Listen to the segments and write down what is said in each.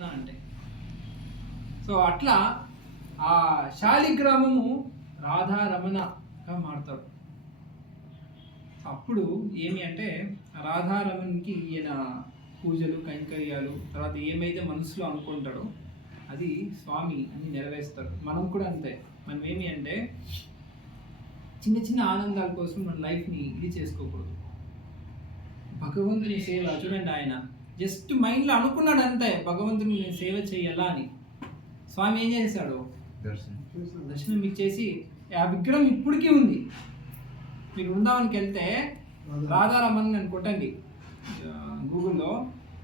రాధారమణ అంటే. సో అట్లా ఆ శాలిగ్రామము రాధారమణగా మారుతాడు. అప్పుడు ఏమి అంటే రాధారమణకి ఈయన పూజలు కైంకర్యాలు తర్వాత ఏమైతే మనసులో అనుకుంటాడో అది స్వామి అని నెరవేరుస్తాడు. మనం కూడా అంతే. మనం ఏమి అంటే చిన్న చిన్న ఆనందాల కోసం మన లైఫ్ని ఇది చేసుకోకూడదు. భగవంతుని సేవ చూడండి, ఆయన జస్ట్ మైండ్లో అనుకున్నాడు అంతే, భగవంతుని నేను సేవ చేయాలా అని. స్వామి ఏం చేశాడు? దర్శనం మీకు చేసి ఆ విగ్రహం ఇప్పటికీ ఉంది. మీరు బృందావనికి వెళ్తే రాధారమణ్ అని కొట్టండి గూగుల్లో,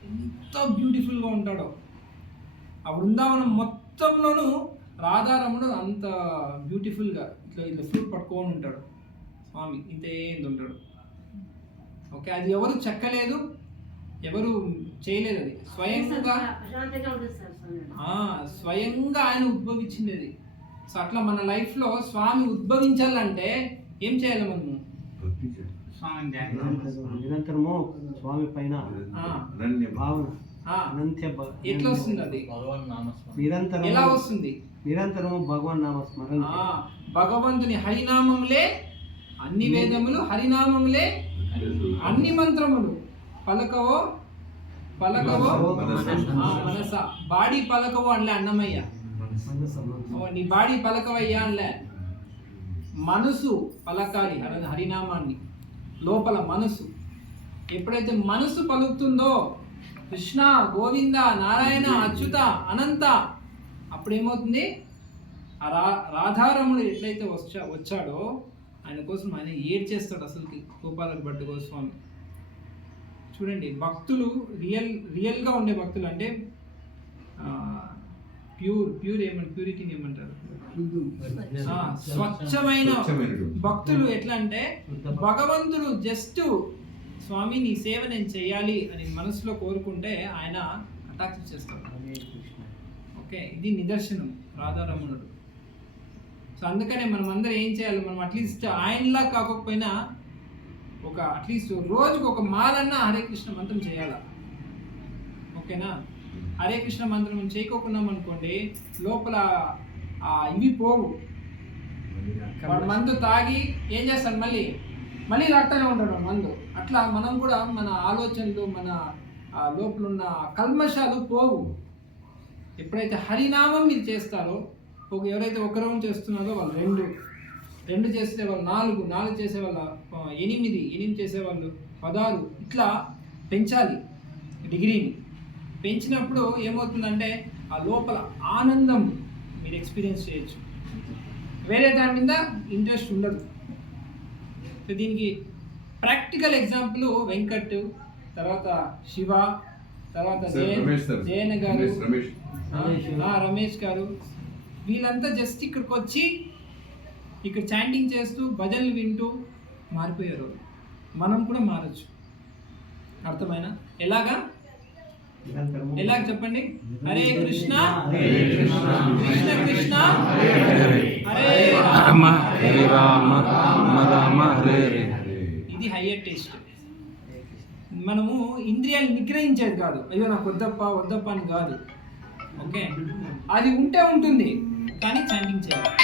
ఎంత బ్యూటిఫుల్గా ఉంటాడో. ఆ బృందావనం మొత్తంలోనూ రాధారమణుడు అంత బ్యూటిఫుల్గా ఇట్లా ఇట్లా ఫ్లూట్ పట్టుకొని ఉంటాడు. స్వామి ఇంతే ఉంటాడు. ఓకే, అది ఎవరు చెక్కలేదు, ఎవరు చేయలేదు, అది స్వయంగా ఆయన ఉద్భవించింది అది. సో అట్లా మన లైఫ్లో స్వామి ఉద్భవించాలంటే ఏం చేయాలి? మనము నిరంతరము స్వామి పైన ఎట్లా వస్తుంది అది? నిరంతరం ఎలా వస్తుంది? నిరంతరము భగవన్ నామ స్మరణ. భగవంతుని హరినామములే అన్ని వేదములు, హరినామములే అన్ని మంత్రములు. పలకవో పలకవో మనస, బాడీ పలకవో అనలే అన్నమయ్య, నీ బాడీ పలకవయ్యా అనలే, మనసు పలకాలి హరినామాన్ని. లోపల మనసు ఎప్పుడైతే మనసు పలుకుతుందో కృష్ణ గోవింద నారాయణ అచ్యుత అనంత, అప్పుడేమవుతుంది? ఆ రాధారముడు ఎట్లయితే వచ్చాడో ఆయన కోసం ఆయన ఏడ్చేస్తాడు అసలుకి. గోపాల భట్టు గోస్వామి చూడండి, భక్తులు రియల్గా ఉండే భక్తులు అంటే ప్యూరిటీని ఏమంటారు? స్వచ్ఛమైన భక్తులు. ఎట్లా అంటే భగవంతుడు జస్ట్ స్వామి నీ సేవ నేను చేయాలి అని మనసులో కోరుకుంటే ఆయన అటాక్ చేస్తాడు. ఓకే, ఇది నిదర్శనం రాధారమణుడు. సో అందుకనే మనం అందరం ఏం చేయాలి? మనం అట్లీస్ట్ ఆయనలా కాకపోయినా అట్లీస్ట్ రోజుకు ఒక మాలన్నా హరే కృష్ణ మంత్రం చేయాలా. ఓకేనా? హరే కృష్ణ మంత్రం చేయకోకున్నాం అనుకోండి, లోపల ఇవి పోవు. వాడు మందు తాగి ఏం చేస్తాడు? మళ్ళీ రాస్తానే ఉంటాడు మందు. అట్లా మనం కూడా మన ఆలోచనలు, మన లోపల ఉన్న కల్మషాలు పోవు. ఎప్పుడైతే హరినామం మీరు చేస్తారో, ఎవరైతే ఒక రౌండ్ చేస్తున్నారో వాళ్ళు రెండు చేసే వాళ్ళు 4 చేసే వాళ్ళ 8 చేసేవాళ్ళు 16, ఇట్లా పెంచాలి డిగ్రీని. పెంచినప్పుడు ఏమవుతుందంటే ఆ లోపల ఆనందం మీరు ఎక్స్పీరియన్స్ చేయొచ్చు, వేరే దాని మీద ఇంట్రెస్ట్ ఉండదు. సో దీనికి ప్రాక్టికల్ ఎగ్జాంపుల్ వెంకట్, తర్వాత శివ, తర్వాత జయన గారు, రమేష్ గారు, వీళ్ళంతా జస్ట్ ఇక్కడికి వచ్చి ఇక్కడ చాంటింగ్ చేస్తూ భజనలు వింటూ మారిపోయారు. మనం కూడా మారచ్చు. అర్థమైనా? ఎలాగా చెప్పండి? హరే కృష్ణ కృష్ణ కృష్ణ హరే రామ హరే రామ రామ హరే హరే. ఇది హయ్యర్ టేస్ట్. మనము ఇంద్రియాలు నిగ్రహించేది కాదు, అయ్యో నాకు వద్దప్ప అని కాదు. ఓకే, అది ఉంటే ఉంటుంది కానీ చాంటింగ్ చేయాలి.